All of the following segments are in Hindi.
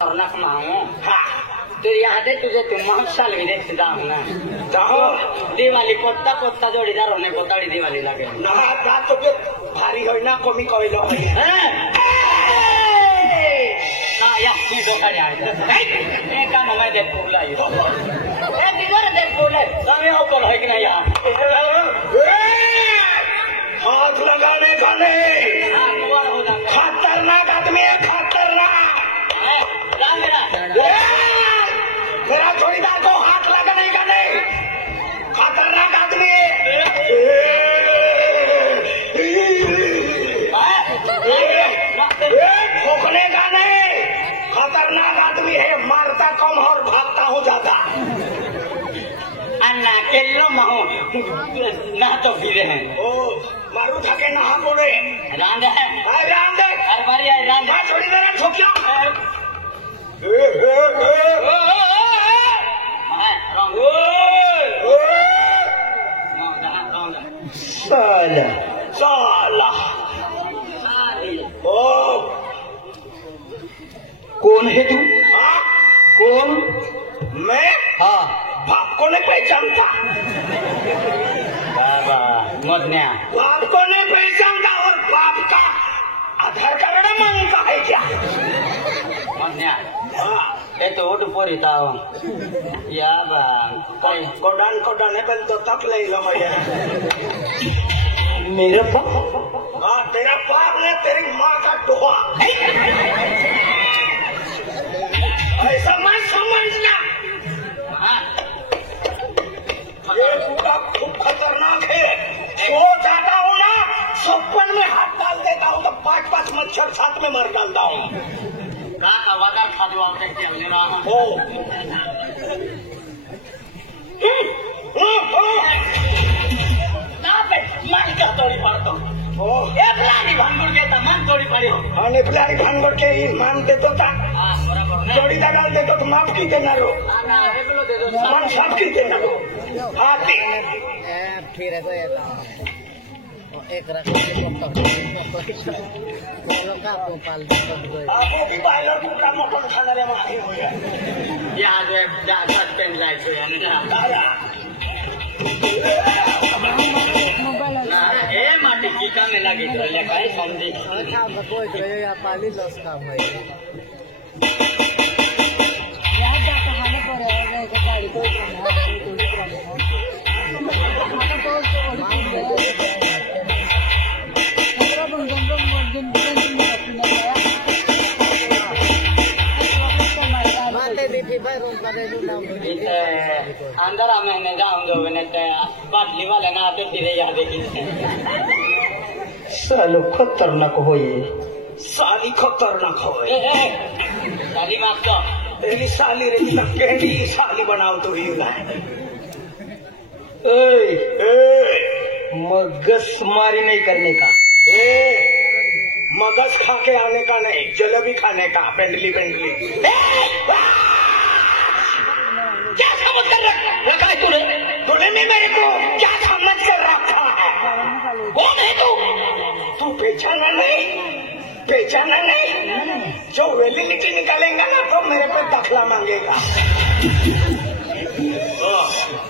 करना कमाऊं। हाँ तो यहाँ दे तुझे तुम साल भी देख ना जाओ दिवाली पोता पोता जोड़ीदार होने पोताड़ी दिवाली लगे ना ता तो फिर भारी हो ना कमी कोई लो ना या तू धोखा जाए एक काम मैं देख बोला ये किधर देख बोले समय ऊपर है कि नहीं यार हाथ लगाने का नहीं खतरनाक आदमी है खतरनाक मेरा जोड़ीदार को हाथ लगाने का नहीं खतरनाक आदमी है ठोकने का नहीं खतरनाक आदमी है मारता कम और भागता हूँ ज्यादा अन्ना केल्लो माहू ना तो गिरे हैं ओ मारू थके ना बोले रांद है हर बारी है रांद जोड़ीदार ठोकिया साला साला ओ कौन है तू कौन मैं हाँ बाप को नहीं पहचानता बाबा मदनिया बाप को नहीं पहचानता और बाप का आधार कार्ड मांगता है क्या मदनिया ये तो उठ पोरी ताऊ या बा कोडान है बल तो तक ले लो ये मेरा बाप हाँ तेरा बाप ने तेरी माँ का टोहा ऐसा मत समझना ये पूरा खूब खतरनाक है सो जाता हूँ ना सपन में हाथ डाल देता हूँ तो 5-5 मच्छर साथ में मार डालता हूँ वादार खादू आवते क्या मेरा ओ ना पे मान का तोड़ी पड़तो ओ ए प्लानी भांगुड़ के त मान तोड़ी पड़ियो हां ने प्लानी भांगुड़ के ई मान दे तो ता हां बराबर ने जोड़ी डाल दे तो माफ की देना रो ना एगलो दे दो मान सब की देना रो हां ठीक है तो एक रख आपको पाल आपको की बालर पूरा मोटर खाना रे माही हो गया यहाँ जो दास पेन लाइट हो यानी ना ना ए माटी की काम में लगी तो ले काय समझी अच्छा कोई तो या पाली लॉस काम है यार जा कहानी पर है गाड़ी कोई अंदर मैंने जाऊंगा मैंने बाटली वाले ना आते तेरे याद सालो खतरनाक हो ये साली खतरनाक हो साली माफ तो तेरी साली रे केड़ी साली बनाओ तो ही ना मगस मारी नहीं करने का मगज खा के आने का नहीं जलेबी खाने का पेंडली क्या समझ कर रखा है तूने तूने मेरे को क्या समझ कर रखा है कौन है तू पहचाना नहीं जो वैलिडिटी निकालेगा ना तो मेरे पे दाखला मांगेगा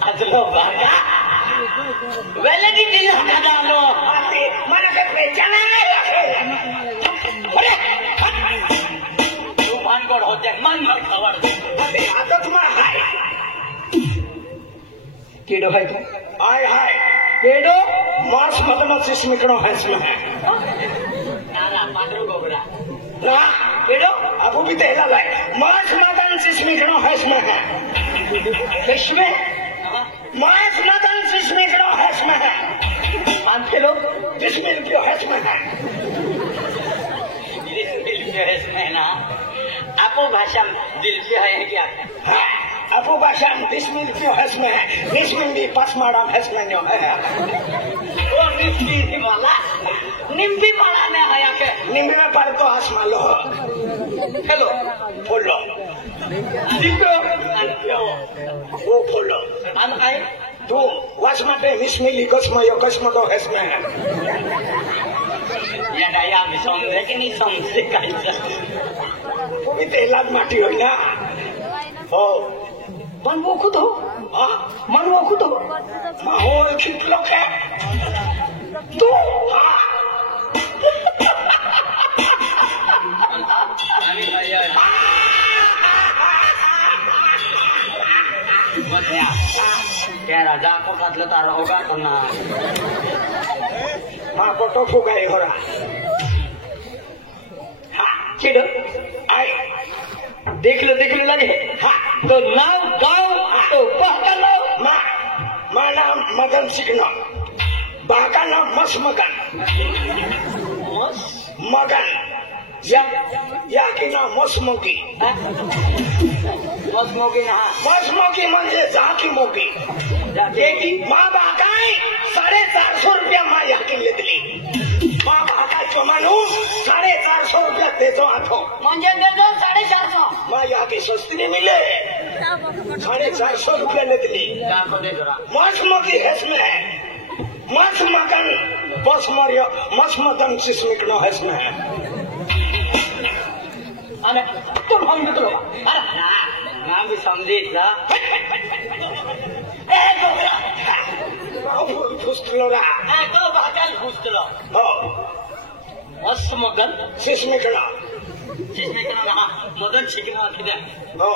अजलो बागा वैलिडिटी हटा डालो मैंने पे पहचाना नहीं तू भानगढ़ हो जाए मन भर खबर आदत में है केडो है तू आय हाय केडो मार्स मगनसिस निकलो है इसमें नारा पांडव गोबरा ना केडो अबू भी तेला लाए मार्स मगनसिस निकलो है इसमें मार्स मगनसिस निकलो है इसमें मान के लो जिसमें क्यों है इसमें इसमें ना आपो भाषा दिल से है क्या हाँ आपो भाषा दिसमिल क्यों है इसमें दिसमिल भी पसमाड़ा है इसमें क्यों है वो निम्बी वाला निम्बी वाला ने आया के निम्बी में पर तो आसमान लो हेलो बोलो दिखो वो बोलो हम आए तो वासमाटे मिसमिली कसमो तो है इसमें या ना या भी समझे कि नहीं समझे कैसे भी तेलात माटी हो ना हो मन ओळखत हो मन ओळखत हो माहोल खिचलो काय तू त्या राजा कोटातलं तारा होगा करना हाँ कोटो फुगाई हो रहा हाँ चिड़ आई देख लो लगे हाँ तो नाम गाँव तो पहका नाम माँ नाम मदन सिंह बाका नाम मस मगन मगन या की नाम मस मोगी मसमोगी ना मस मोगी म्हणजे जाकी मोगी जाकी माँ बाकाय 450 रुपया माँ याकी लेतली माँ बाकाय माणूस 450 रुपया देतो आठो म्हणजे देतो 450 माँ याकी सस्ती नहीं मिले 450 रुपया लेतली दाखव दे जरा मस मोगी हेस में है मस मगन बस मरियो मस मदन सिस्मिक नो हेस में है अरे तुम हम मित्रों अरे नाम भी समझितला ए गोरा फुस्तलो रा तो बाकाल घुसलो हो मस्त मगन सिस्मिक नो जिसने कहा मदन शिकना किदा हो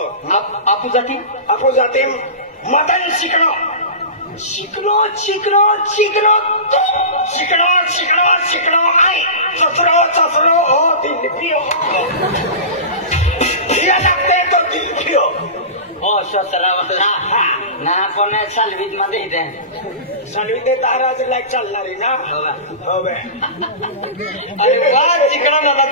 आपू जाती मदन सिकनो शिकनो शिकनो शिकनो चिकनो आई चचरो हो दिल पियो या लगते तो दिल पियो ओ सतरा वाला ना कोणे सलवीत मध्ये इथे सलवी ते ताराज लाईक चालणार आहे ना हो बे अरे वाह चिकना दादा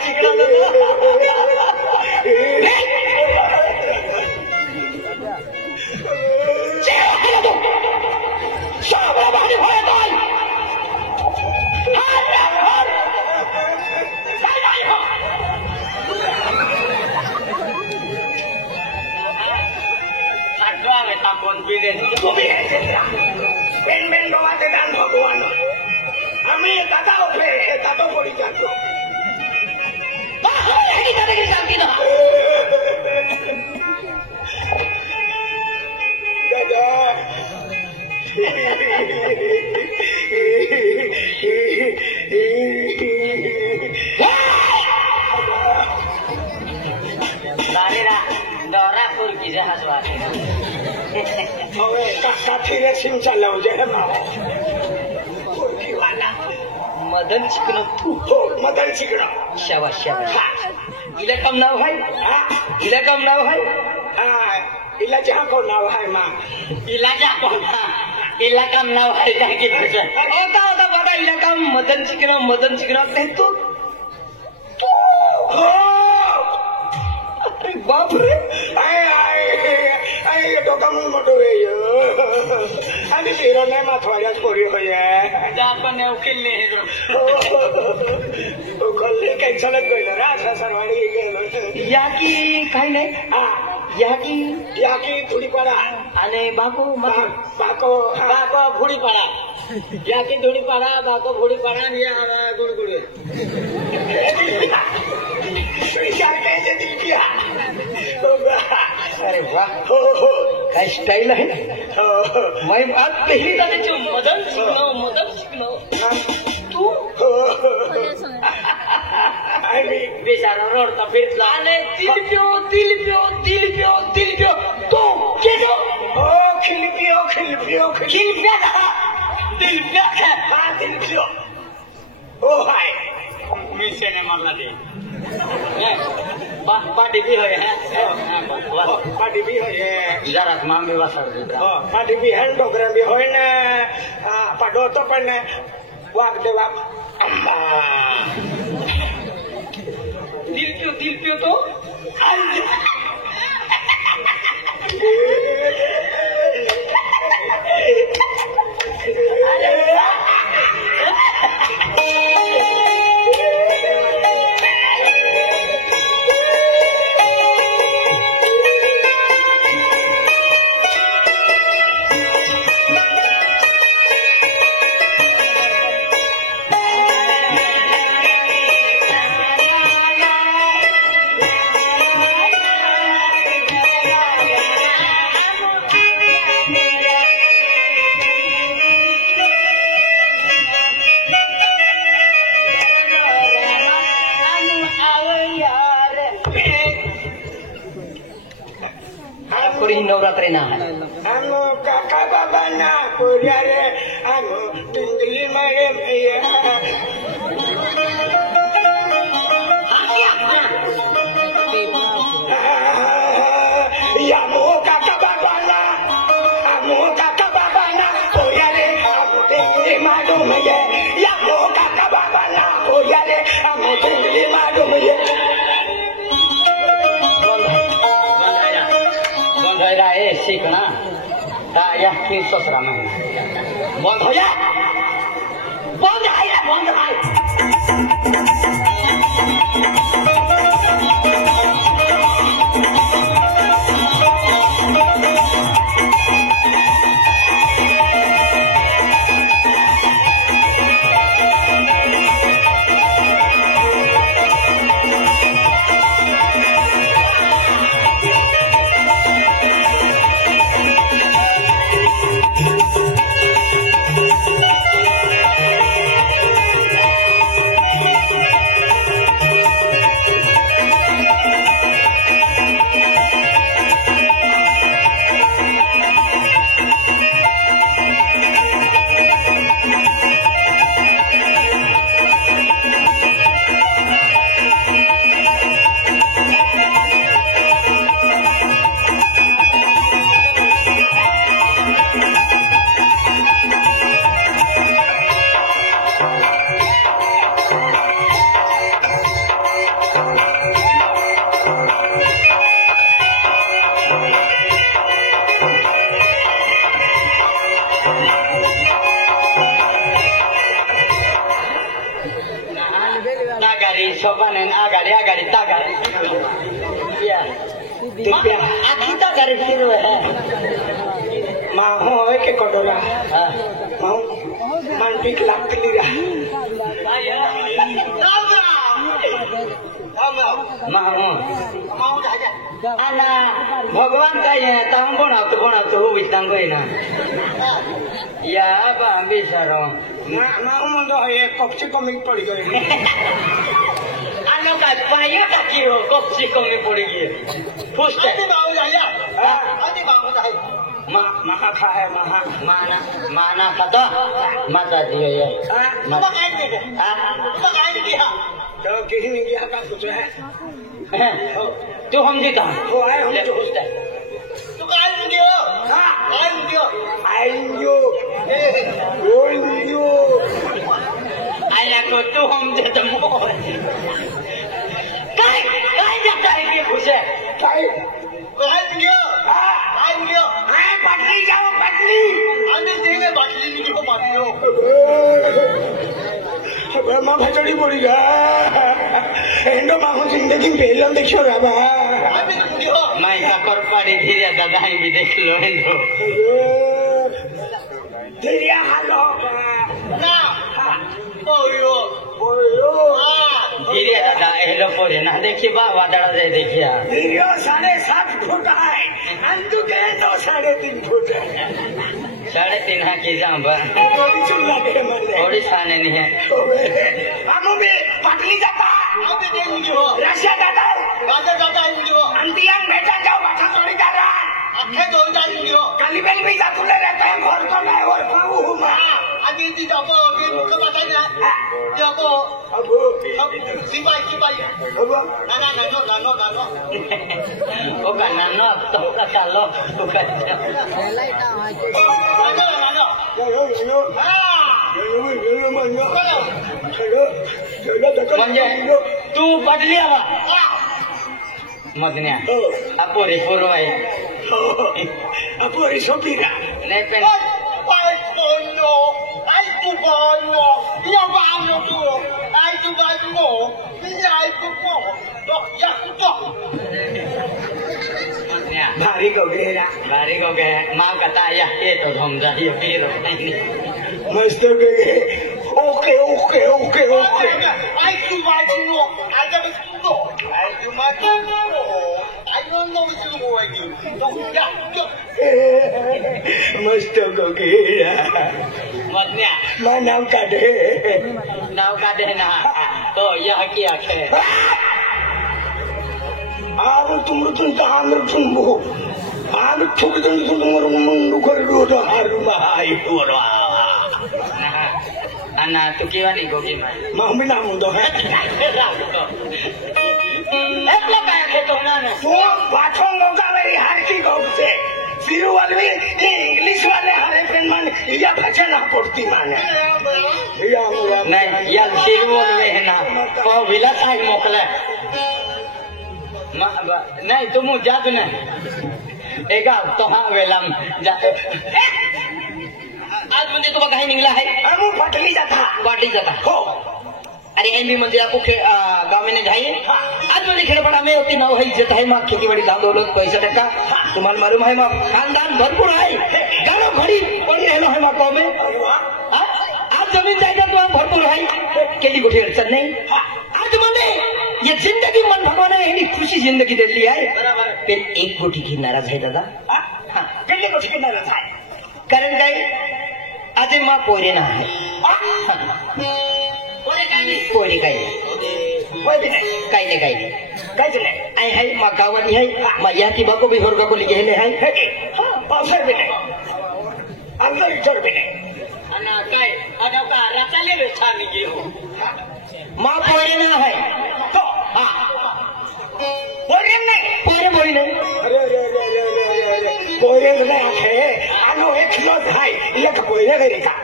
बेन बाबाते दान भगवान आम्ही दादा उभे दादा पडी जातो दादा दौरा की जहाज वाले काठीने सिम चालला म्हणजे मदन चिकन तू हो मदन चिकन शाबाश इला कम नाव है इला कम नाव है इला जहाँ को नाव है माँ इला जा कौन इला कम नाव है जाके होता बड़ा इला कम मदन चिकन तू बाप रे डोका म्हणून मोठो रे आणि हिरोने माथवाड्यात पोरी होय आपण उकिलले उकलले कॅन्सलच गेलो रे असा सरवाडी गेलो या की काही नाही या की धुडीपाडा आणि बाको भुडीपाडा या की धुडीपाडा बाको भुडीपाडा आणि गुडगुडे अरे वाह काय स्टाईल आहे मैं बात पहिली जो मदन शिकलो तू बेचारा रोडता फिरला आणि दिल पिओ तो केलो खिल पिओ दिल पिओ ओ हाय मिशने मारला ते पार्टी भी है पार्टी भी है जरा माम भी वासर पार्टी भी है डोकरा भी होय ना पाडो तो पण वाग देवा अम्मा दिल पियो तो पड़ी नवरात्रि ना है आमो काका बाबा ना कोरिया रे आमो दिल्ली मारे भैया या मो काका बाबा ना आमो काका बाबा ना कोरिया रे आमो दिल्ली मारो मुझे या मो काका बाबा ना कोरिया रे आमो दिल्ली मारो मुझे सीखना यह फिर ससुरा में बंद हो जा बंद है बंद है sopanen agari tagari ya kita dari situ mau ke kodora mau mantik lakliga mau saja anak भगवान का ये ताऊ बोना तो हो बितांग कोई ना या अब हम भी सरो ना मुंडो ये कपची कमी पड़ गई आनो का पायो टकी हो कपची कमी पड़ गई पुष्ट आदि बाबू जाया आदि बाबू जाए महा खा है माना का तो माता जी ये माता काहे दे तो कहीं नहीं गया का कुछ है तू हम जी कहां वो आए हम तो पुष्ट तू काहे नहीं गयो आइयो ओइयो आया को तू हम जे तो मोह काय जाता है के पूछे काय गयो हां पटली जाओ पटली आने देंगे पटली नहीं को मारियो ब्रह्मा भटड़ी पड़ी गा एंडो माहू जिंदगी पहले देखो राबा मैं का पर पड़ी धीरे दादा भी देख लो एंडो धीरे हालो ना ओयो धीरे दादा एलो पड़े ना देखिए बा वादड़ा दे देखिए धीरे 7.5 फुट है अंतु के तो 3.5 फुट है 3.5 हाँ की जाम्बा थोड़ी साने नहीं है हम भी पटली जाता रशिया जाता अंतियान बेटा जाओ बाटा थोड़ी जा रहा अखे दो जाएंगे काली बेल भी जा तुले रहते हैं घर तो मैं और पाऊ हूँ आगे दी जाओ अभी मुझे बता दे जाओ अब सिपाही नानो ओ का नानो अब तो का कालो ओ का नानो म्हणजे तू पटली आवा मदन्या आपो रे पोरवाय आपो रे सोपीरा नाही पण भारी को गया माँ कता या ये तो हम जाइए फिर मस्त गए ओके आई मस्त को गया मदन्या मैं नाव काटे ना तो यह क्या है तुम कहाँ आम ठुक दन तुमर मुंडू कर दो हारू माई बोलो Ana tu kira ni gogi mai. mau minam do hai Epla kaya ke tu na na. तो बाथरूम लोग मेरी हार की गौ से फिरू वाले इंग्लिश वाले हरे पेन मान या भजन पड़ती माने नहीं यार सिरवल में है ना को विला साई मोकले नहीं तुम जात नहीं एका तो हाँ वेलम जा आज म्हणजे तुम्हाला काही निघला आहे अनु फटली जाता हो अरे एम भी म्हणजे आपको गाँव में जाइए आज मैंने खेलपड़ा में होती नाव है इज्जत है माँ खेती बड़ी दाम दौलत पैसा टका तुम्हारे मालूम है माँ खानदान भरपूर है गाना भरी पड़ रहे है माँ गाँव में आज जमीन जायदाद तो भरपूर है केली कोठी अड़चन नहीं आज मैंने ये जिंदगी मन भगवान ने इतनी खुशी जिंदगी दे दी है फिर एक कोठी की नाराज है दादा केली कोठी की नाराज है कारण काय आज माँ पोरे ना है पोरे काही नाही आई है माँ गावाली है माँ या की बाको भी होरगा को लिखे है पावसाळ भी नाही अंदर इतर भी नाही अना काय अना का राताले बेछा मी गेहो माँ पोरे ना है तो हाँ पोरे नाही पोरे बोली नहीं अरे पोरे नाही आहे आनो एक मत आहे इला का पोरे घरी का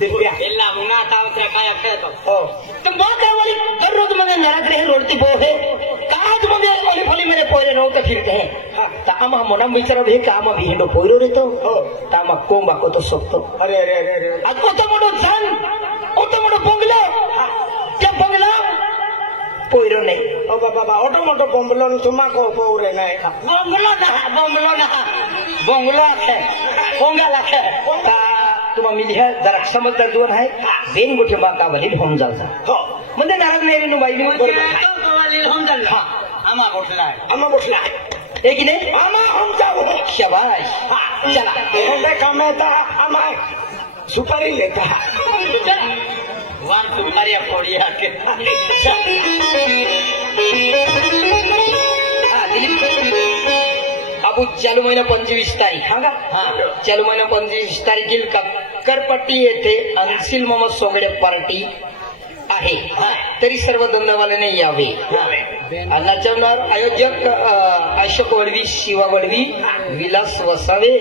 दिव्या ಎಲ್ಲ ಮುನ್ನಾತಾವತ್ರ काय खेळतो हो तर मग काय बोली दररोज मध्ये नरात रहे रोडती पोहे काज मध्ये ओली फली मेरे पोरे रो के फिरते हैं तामा मोना विचार भी काम भी हेडो पोरो रहतो हो तामा कोंबा को तो सोपतो अरे आज तो मोडो जान ओतो मोडो बंगला त्या बंगला पोरो नाही ओ बाबा ऑटो मोटो बंगलो तुमा को पोरे नाही बंगलो ना बंगलो है पोंगा लाखे तुम्हा मिली है जरा समजदार दोन आहे बेन गोठे बाका वलील होऊन जायचा हो म्हणजे नाराज नाही नु बाई वलील होऊन जायला आमा गोठला है की नाही आमा हम जाओ शाबाश चला होंडे कमेता आमा सुपारी लेता वन सुपारी फोड़िया के दिलीप अब चालू महिना 25 तारीख हाँ चालू महिना 25 तारीखील करपट्टी येथे अंसिल मोहम्मद सोगडे पार्टी आहे तरी सर्व धंदावाल्याने यावे नाचवणार आयोजक अशोक वडवी शिवा वडवी विलास वसावे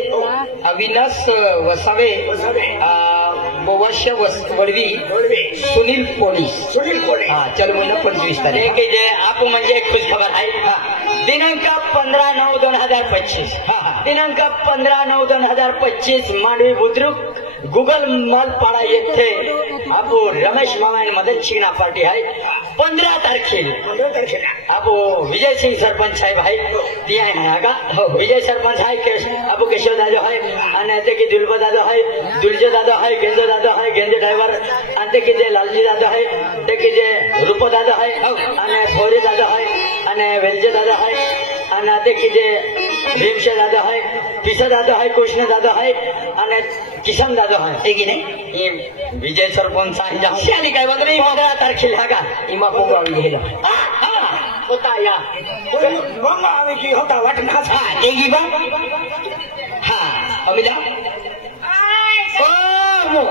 अविनाश वसावे वडवी सुनील पोलीस हाँ चालू महिना 25 तारीख जे आप म्हणजे एक खुश खबर आहे दिनांक 15/9/2025 दिनांक 15/9/2025 मांडवी बुद्रुक गुगल मालपाडा येथे आपो रमेश मामा मदत शिकना पार्टी आहे 15 तारखेला आपो विजय सिंह सरपंच साहेब आहे ती आहे ना का विजय सरपंच आहे आपो केशव दादा आहे आणि ते की दुलबा दादा आहे दुलजे दादा आहे गेंदो दादा आहे गेंदे ड्रायव्हर आणि ते की जे लालजी दादा आहे ते की जे रूप दादा आहे आणि भोरे दादा आहे आणि वेलजे दादा आहे आणि ते की जे भीमशे दादा आहे किशा दादा आहे कृष्ण दादा आहे आणि किशन दादा आहे की नाही विजय सरपंच आहे आणि काय बघ 15 तारखेला का इमा पोंगावी गेला होता या पोंगावी की होता वाटना देगी बा हा अमिला ओ मो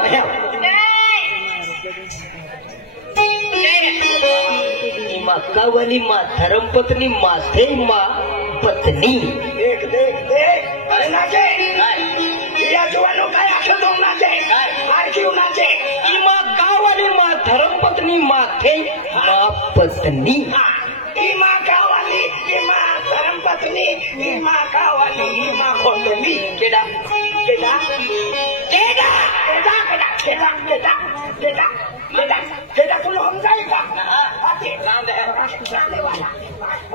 इमा कावली मा धर्मपत्नी माथे मा पत्नी देख अरे नाचे या जवानो काय आखो तो नाचे काय क्यों नाचे इमा कावली मा धर्मपत्नी माथे मा पत्नी इमा कावली इमा धर्मपत्नी इमा कावली इमा पत्नी केडा तुम हम जाएगा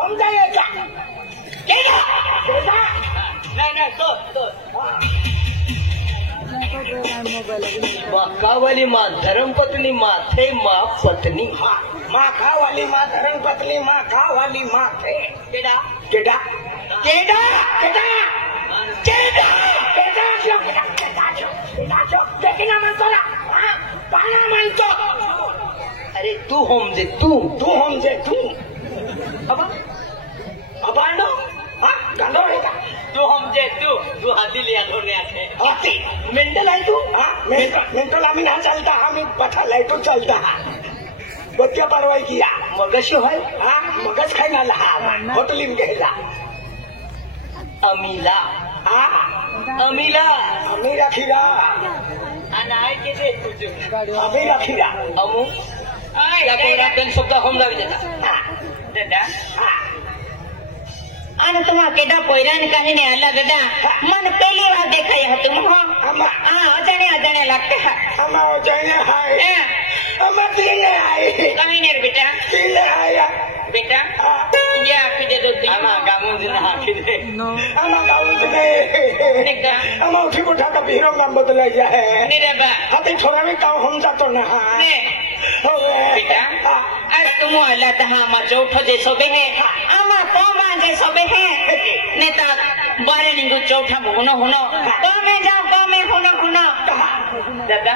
हम जाएगा नहीं तो कावली माँ धर्मपत्नी माथे माँ पत्नी माँ खावाली माँ धर्मपत्नी माँ खावाली माँ थे केडा अरे तू होम जे तू अब गांडो है का तू हम जे तू मेंटल आहे तू मेंटल आम्ही ना चालता आम्ही पठा लाईटून चालता बघ्या परवाई किया मगशी होय मगच खाई ना होटलीन घ्यायला अमीला अमीरा खीरा अमीरा खीरा अमू शब्द होम लावी देता અને તમારા કેડા પોયરાને કહીને આલા દાદા મને પહેલી વાર દેખાયા હતું અજાણ્યા લાગતા આમાં અજાણ્યા હાય આમાં તીને હાય કહીને બેટા તીને હાય બેટા ये आपकी दे दो आमा गामों से आखी दे आमा गामों से निका आमा उठी उठा का भीरो काम बदला गया है मेरे बा हाथे छोरा में काम हम जातो ना ने बेटा आज तुम अल्लाह तहा मा चौथो जैसो बे है आमा कोमा जैसो बे है नेता बारे निगु चौथा होनो कोमे जाओ कोमे होनो दादा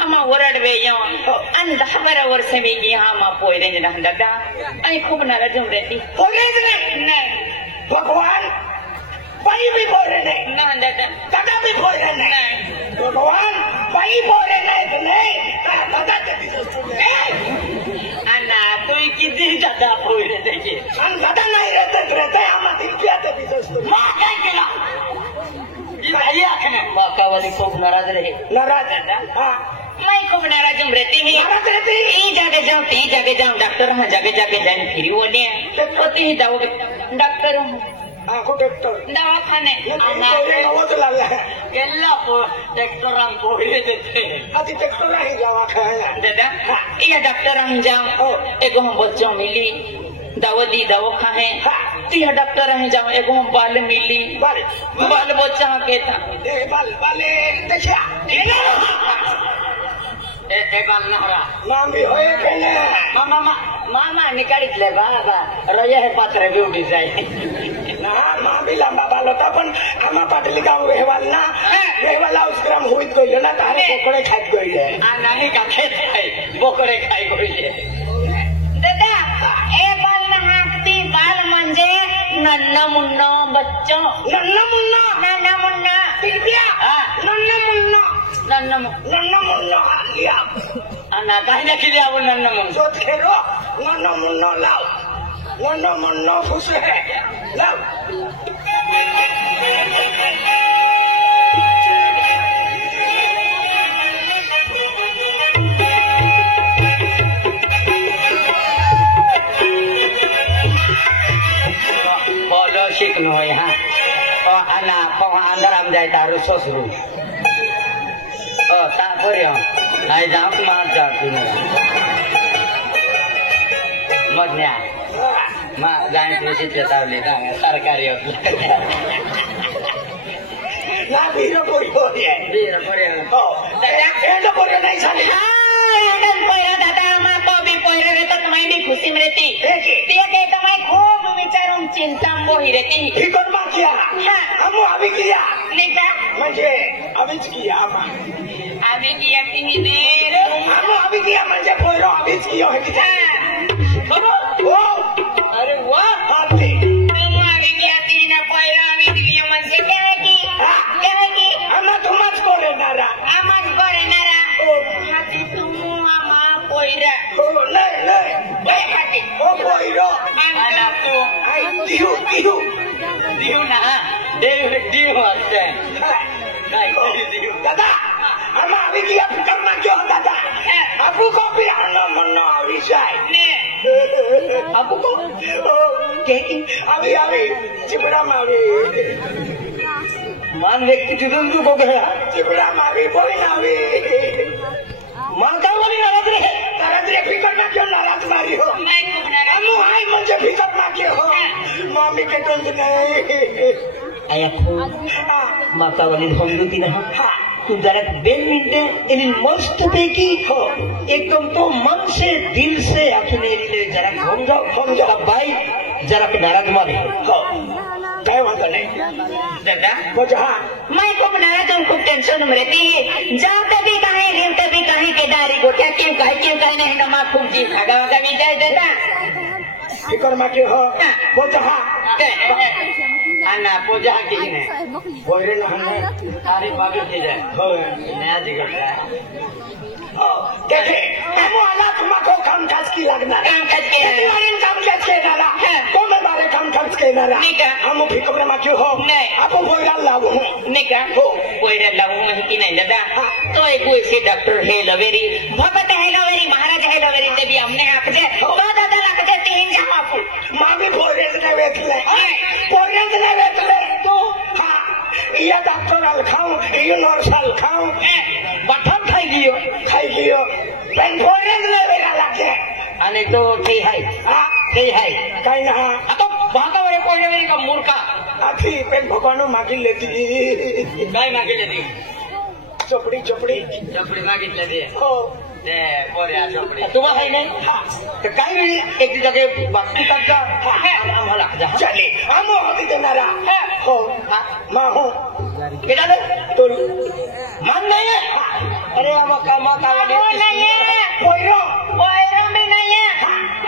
आमा वरड वे यो अन 10 वर्ष में यहाँ मा पोयरे न दादा आई खूब नाराज हूं रहती नहीं भगवान भाई भी बोल रहे नहीं ना दादा भी बोल रहे नहीं भगवान भाई बोल रहे नहीं दादा अन्ना तू किती दादा बोल रहे थे दादा नहीं रहते हम दिलपियाते भी दोस्तों मां क्या केला ये आखने माका वाली खूब नाराज रहे दादा मैं खूब नाराज हूं रहती ई जाके जाऊं डॉक्टर हां जाके जाने फिरी बोले होती ही दवा डॉक्टर को डॉक्टर दवाखाने ಎಲ್ಲ ಡಾಕ್ಟರ್ ಅಂತ ಹೋಗಿದ್ದೆ अति डॉक्टर ही दवाखाना दादा ये डॉक्टर हम जाओ एगो हम बच्चा मिली दावदी दवा खाए तीन डॉक्टर हैं जाओ एगो हम बाल मिली बाल बच्चा के था बाल देखा ए बाल नहरा मामी होए केने मामा निकाळितले बाबा रया हे पात्र ब्युटी जाय ना मामी लंबा बाल होता पण आम्हा पाटली गाव वेहवाल ना वेहवाला उसक्रम होईत गइल ना तारे बोकडे खात गइले नाही का खेत आहे बोकडे खाई गइले दादा ए बाल नहाती बाल म्हणजे नन्ना मुन्ना बच्चो नन्ना मुन्ना पिया नन्ना मुन्ना लिया अन्ना काही ना किती आवड नन्ना मुन्ना जोत खेरो नन्ना मुन्ना लाव नन्ना मुन्ना खुश है लाव बोलो शिकनो यहाँ अन्ना अंदर हम जाए तारो सोसरू तापरे आई जाऊं मार जाती मध्या माँ जाए कृषि चेतावनी सरकारी ना भीरो कोई हो है हो एंडो कोई नहीं साले दादा माँ तो भी पोयरा रहता तुम्हारी भी खुशी में रहती ये के तुम्हारी खूब विचारों चिंता मोही रहती फिकर मत किया हम अभी किया नहीं का म्हणजे अभीच किया अभी किया तीन देर हम अभी किया म्हणजे पोयरो अभीच किया है कि ओ अरे वाह हाथी तुम अभी किया तीन पोयरो अभी किया म्हणजे क्या है कि हम तो मत करे नारा ओ हाथी तुम आमा पोयरा ओ नहीं ओए हाथी ओ पोयरो आना तू आई दिहु ना देव आते दादा हम अभी किया फिकर मत क्यों दादा आपको को भी आना मना अभी जाए आपको केकी अभी चिपड़ा मावी मान व्यक्ति जीवन जो हो गया चिपड़ा मावी बोली ना अभी मान का वाली नाराज रे फिकर मत क्यों नाराज मारी हो हम आई मुझे फिकर मत क्यों हो मम्मी के टेंशन नहीं आया खूब माता वाली हम दो तीन तू जरा 2 मिनट इन मस्त देखी हो एकदम तो मन से दिल से अपने लिए जरा घूम जाओ भाई जरा नाराज मारे हो क्या वादा नहीं दादा वो जहाँ मैं खूब नाराज हूँ खूब टेंशन में रहती है जाते भी कहीं के डारी गोटिया क्यों कहे नहीं नमा खूब जी भागा भी जाए दादा फिकर मत क्यों हो वो जहाँ हा ना पूजा की नाही पोरे लहान अरे बाबी की जाय हो नाही जिकडे देखे हम आला तुमको कामकाज की लागणार कामकाज की आणि कामकाज केला कोण बारे कामकाज केला नाही का हम फिकरे मागे हो नाही आपण पोरा लावू नाही का हो पोयरा लावू माहिती नाही दादा तो एक ऐसे डॉक्टर है लवेरी भगत है लवेरी महाराज है लवेरी ते भी हमने आखजे तो दादा लागते तीन जमा मागे पोरेच नाही वेचले पोरेच नाही वेचले तो हा या डॉक्टर खाऊ युनिव्हर्सल खाऊ बठन खाई लियो पण पोरेच नाही वेगा लागते आणि तो ते आहे हा ते आहे काही ना आता भागावर कोयरावेरी का मूर्खा आखी पेन भगवान मागितले लेती काय मागितले ती चोपडी चोपडी चपडी मागितले ते हो ते पोऱ्या चपडी तुम्हाला काही नाही तर काही नाही एक जागे बाकी का आम्हाला चले आम्ही होती देणारा हो मा हो केला तो मान नाही अरे आम्हा पोयरो पोयरो मी नाही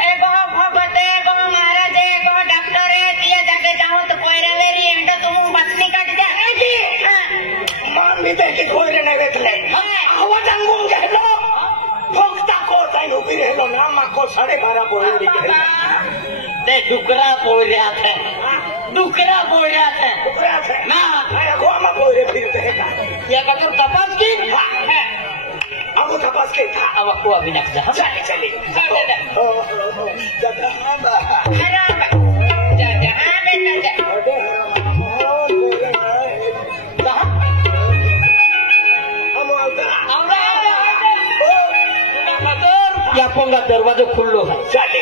एगो भगत है एगो महाराज है एगो डॉक्टर है तिया जाके जाओ तो पोयरावेरी एंड तुम बत्ती काट द्या मान मी देखी पोयरे नाही वेचले आवाज अंगून गेलो फक्त को ताई उभी राहिलो ना माको 12:30 पोयरे गेले ते डुकरा पोयऱ्यात है डुकरा पोयऱ्यात है उपरात है ना अरे गोमा पोयरे फिरते हैं का या का तपास की अब तपास के था अब को अभी नक जा चले चले अरे या पंगा दरवाजा खुल्लो है चले